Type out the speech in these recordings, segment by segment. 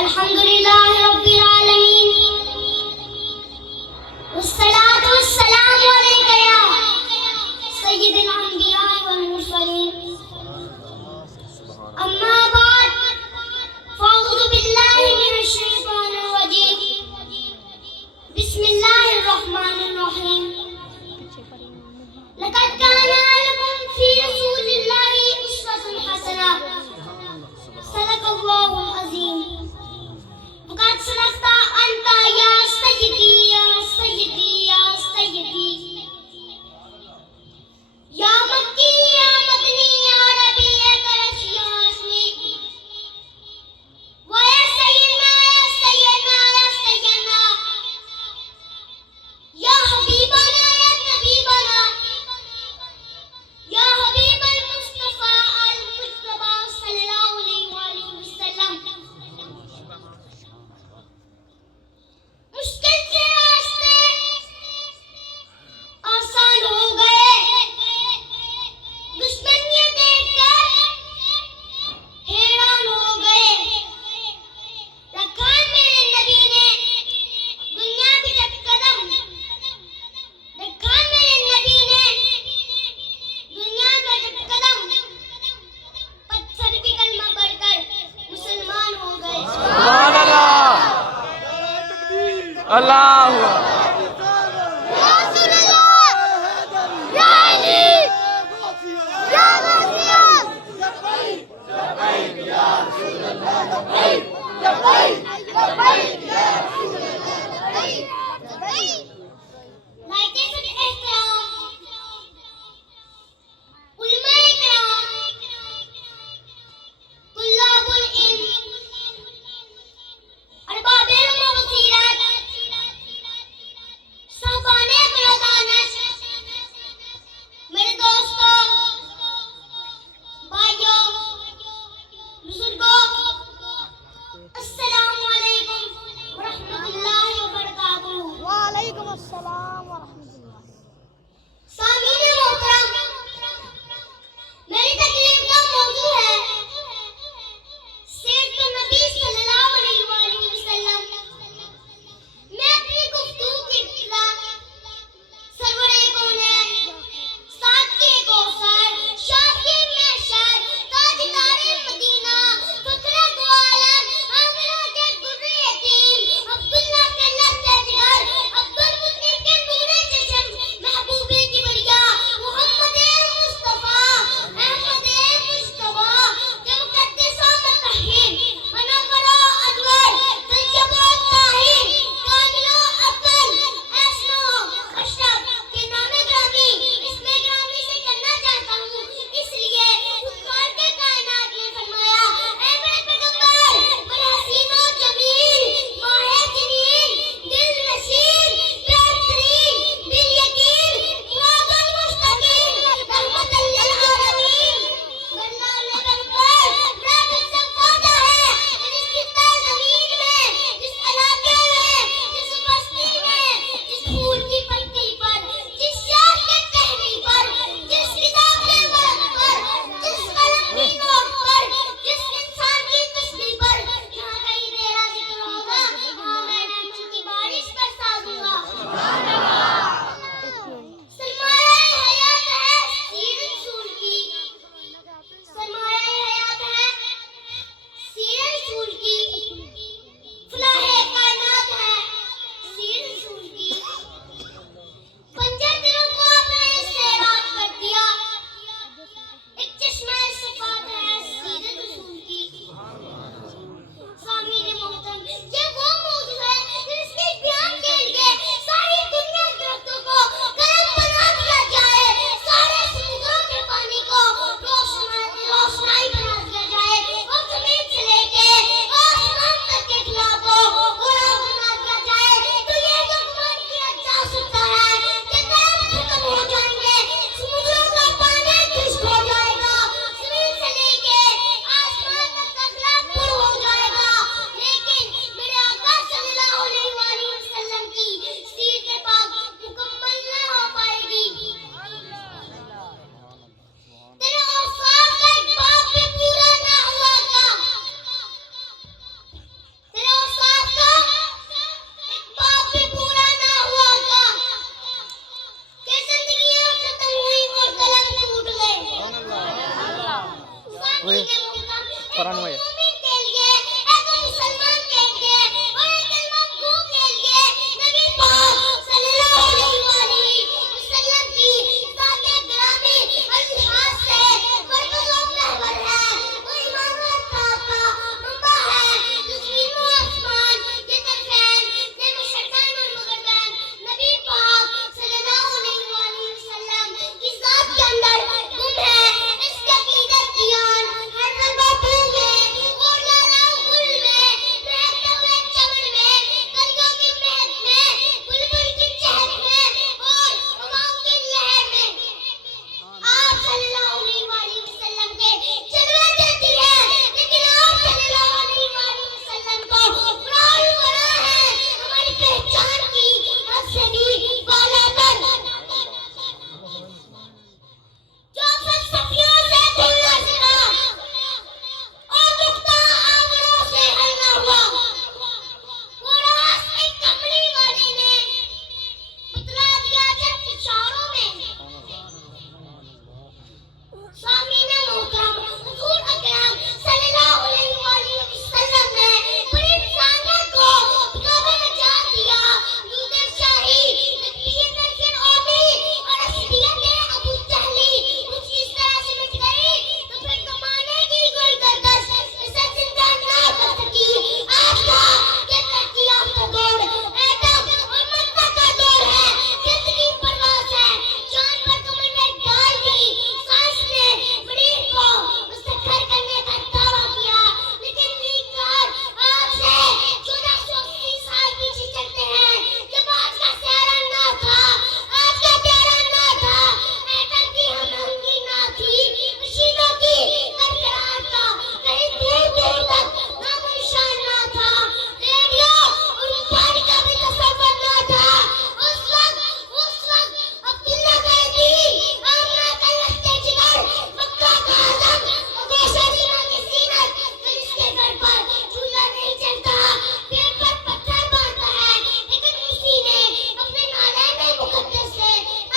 अल्हम्दुलिल्लाह रब्बिल आलमीन वस्सलातु वस्सलामु अलैका या सय्यिदुल अंबिया वल मुरसलीन अम्मा बाद फ़अऊज़ु बिल्लाहि मिनश शैतानिर रजीम बिस्मिल्लाहिर रहमानिर रहीम लक़द काना लकुम फ़ी रसूलिल्लाहि उस्वतुन हसनह सदक़ल्लाहुल अज़ीम वक़द सदक़ता अंता या सय्यदी या सय्यदी या सय्यदी या मक्की या मदनी या अरबी या करशी या हस्नी व या सय्यदना या सय्यदना या सय्यदना या हबीबना या तबीबना या हबीबल मुस्तफा अल मुज्तबा सल्लल्लाहु अलैहि वसल्लम मुश्किल से रास्ते आसान हो गए दुश्मन ये देखकर हैरान हो गए रखा मेरे नबी ने दुनिया पे जब कदम रखा मेरे नबी ने दुनिया पे जब कदम पत्थर भी कलमा पढ़कर मुसलमान हो गए सुभान अल्लाह अल्लाहु या रसूल अल्लाह या अली या मसीह लब्बैक या रसूल अल्लाह लब्बैक लब्बैक लब्बैक या रसूल अल्लाह लब्बैक लब्बैक लाइके से एहतराम उलमाए किराम तुल्लाबुल इल्म अरबाबे मगफिरत वही कुरान में है। के लिए एक मुसलमान के लिए और एक कलमा गो के लिए नबी पाक सल्लल्लाहु अलैहि वसल्लम की ज़ात-ए गिरामी और लिहाज से बरकत महवर है। वो इमाम साहब का मुंबा है ज़मीन व आसमान ये तरफैन ये मशरक़ैन और मग़रिबैन नबी पाक सल्लल्लाहु अलैहि वसल्लम की ज़ात के अंदर गुम है। इसकी अक़ीदत ईमान हर रंगों फूल में और लाला गुल में महकते हुए चमन में कलियों की महक में बुलबुल की चहक में और हवाओं की लहर में आप सल्लल्लाहु अलैहि वसल्लम के जलवे देती है। लेकिन आप सल्लल्लाहु अलैहि वसल्लम को प्राण बना है हमारी पहचान की हद से भी बालातर जो फलसफियों से खुलना सीखा और दुखता आंगनों से हलना हुआ वो रास एक कमली वाले ने बतला दिया जब इशारों में सामीना मोहतरम हुजूर अकरम सल्लल्लाहु अलैहि वसल्लम ने पूरे इंसानियत को काबे में जान दिया। दूधर शाही नकलियत फिर ओबी और असलियत अबू जहली कुछ इस तरह से मिट गई तो फिर कमाने की कोई गर्दश इसे जिंदा ना कर सकी। आज का ये तरक्की याफ्ता दौर एटम और मत्ता का दौर है। जिंदगी परवास है चांद पर कमर में डाल दी साइंस ने मरीज को मुस्तखर करने का दावा किया। लेकिन नीकार आज से 1480 साल पीछे चलते हैं जब आज का सहारा ना था आज का प्यारा ना था एटम की हमंगी ना थी मशीनों की करकराहट का कहीं दूर दूर तक नामो निशान ना था रेडियो और मोबाइल का भी तसव्वुर ना था। उस वक्त अब्दुल्ला कैदी आमना का रस्ते जिगर मक्का का आदम और गोशरीना की सीनत जिसके घर पर चूल्हा नहीं जलता पेड़ पर पत्थर बांधता है। लेकिन उसी ने अपने नालैन मुकद्दस से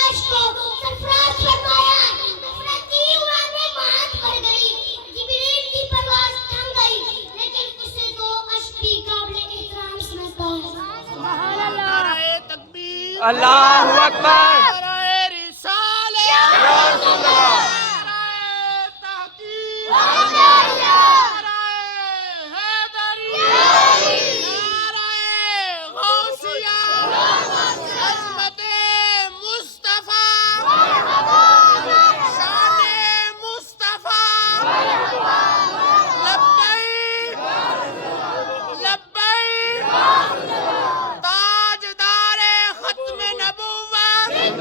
अश्क को सरफराज फरमाया। नफरत की उड़ान में मात पड़ गई जिब्रील की परवाज़ थम गई लेकिन उसे तो अश्क भी काबिल एहतराम समझता है। नाराए तकबीर, अल्लाहु अकबर। नाराए रिसालत, या रसूल अल्लाह। नाराए तहकीक, अल्लाह नाराए हैदरी, नाराए गौसिया, अज़मते मुस्तफा, शाने मुस्तफा, लब्बैक लब्बैक, ताजदारे खत्म नबुव्वत,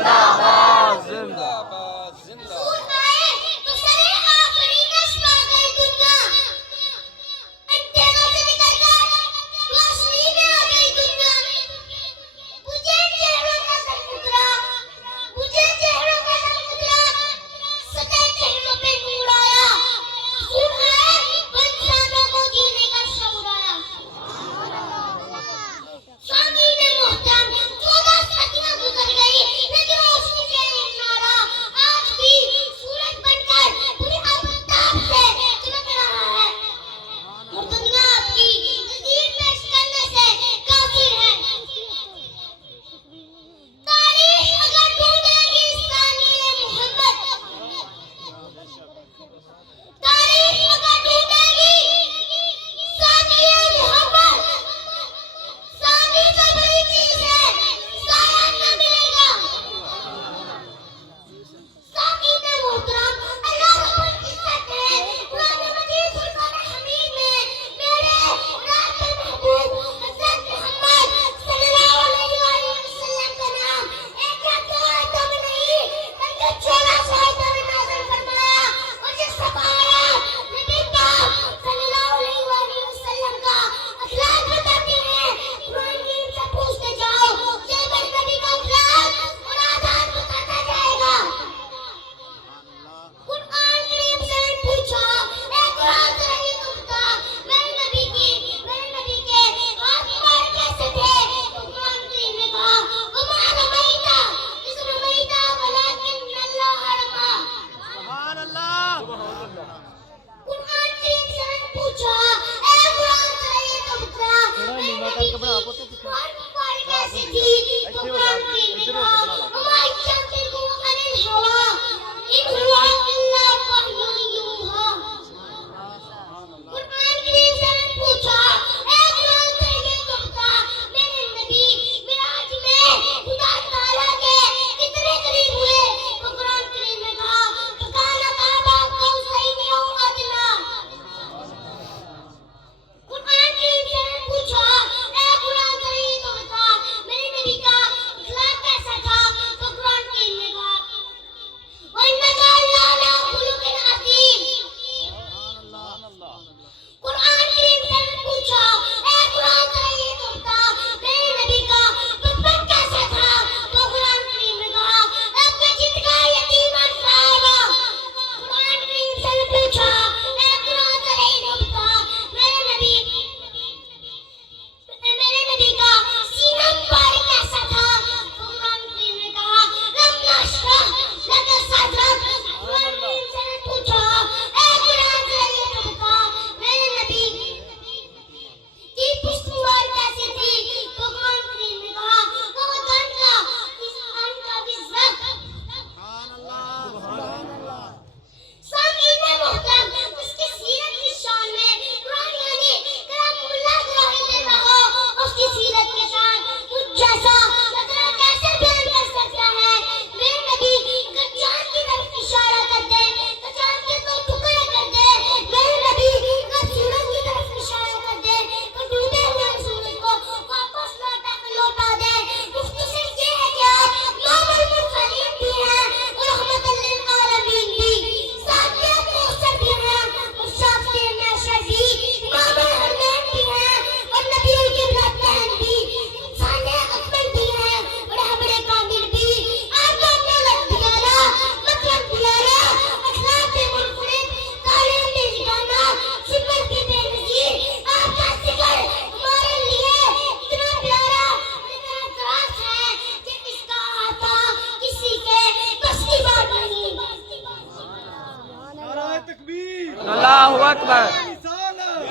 अकबर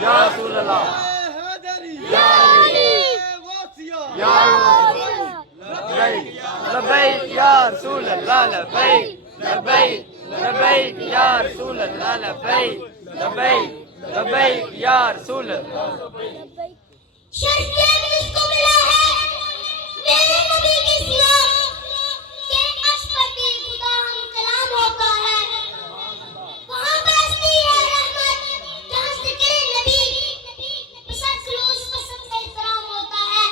या रसूल अल्लाह या लब्बैक या रसूल अल्लाह लब्बैक लब्बैक लब्बैक या रसूल अल्लाह लब्बैक लब्बैक लब्बैक या रसूल अल्लाह। शर्फियत मुझको मिला है मेरे नबी के सिवा के अशफक़े खुदा हम कलाम होता है। वहाँ बरसती है रहमत जहाँ ज़िक्र नबी पसंद खलूस पसंद का एहतराम होता है।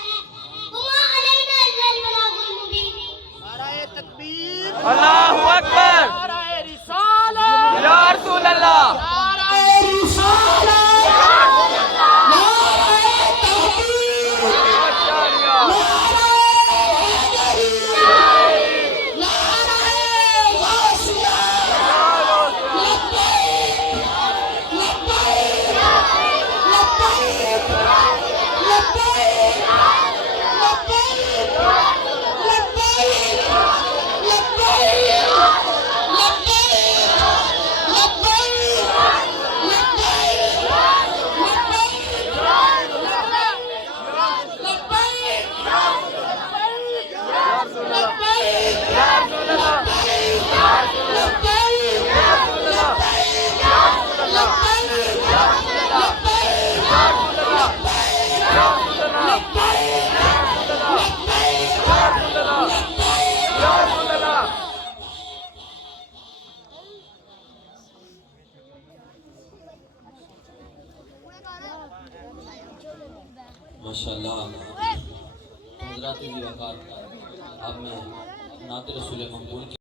वमा अलैना इल्लल बलागुल मुबीन। नाराए तकबीर, अल्लाहु अकबर नाराए रिसालत, या रसूल अल्लाह नाराए रिसालत, माशाअल्लाह हज़रात ज़ी वक़ार अब मैं नात रसूल मक़बूल